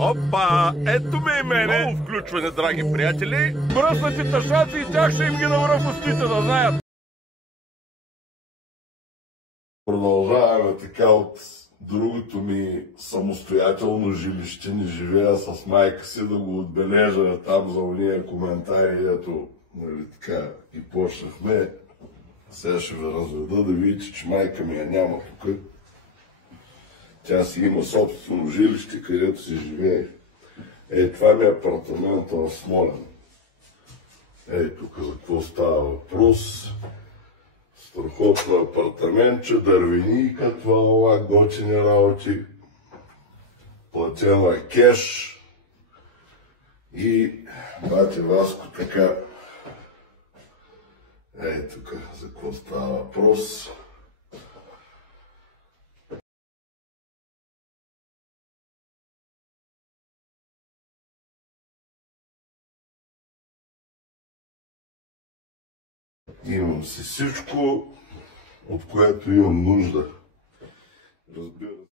Опа! Ето ме и мене! Ново включване, драги приятели! Бръснати тъшаци и тях ще им ги навра в устите, да знаят! Продължаваме така от другото ми самостоятелно жилище. Не живея с майка си, да го отбележа там за уния коментари. Ето, нали така, и почнахме. Сега ще ви разведа да видите, че майка ми я няма тук. Тя си има собствено жилище, където си живее. Това ми е апартамента в Смолян. Тук за какво става въпрос. Страхотно апартаментче, дървенийка, това готини работи. Платено е кеш. И бате Васко така. Тук за какво става въпрос. Имам си всичко, от което имам нужда. Разбира се.